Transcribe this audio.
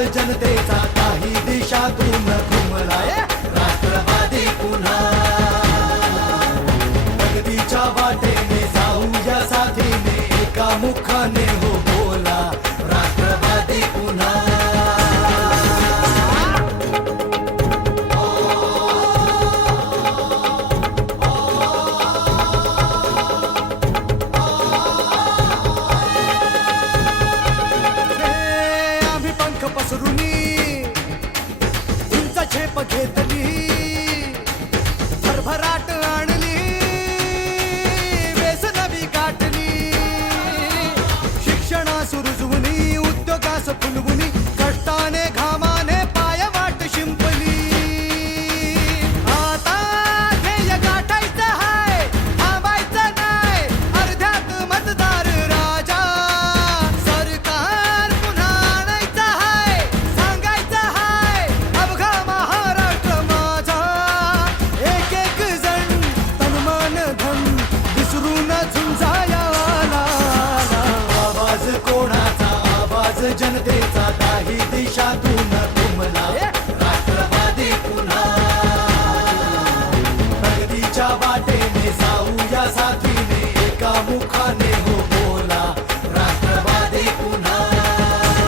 आवाज जनतेचा काही दिशातून घुमलाय. राष्ट्रवादी पुन्हा. प्रगतीच्या वाटेने जाऊया साथीने एका मुखाने हो. చేప చేతలి आज जनतेचा काही दिशातून तुमला राष्ट्रवादी पुन्हा. प्रगतीच्या वाटेने जाऊया साथीने एका मुखाने.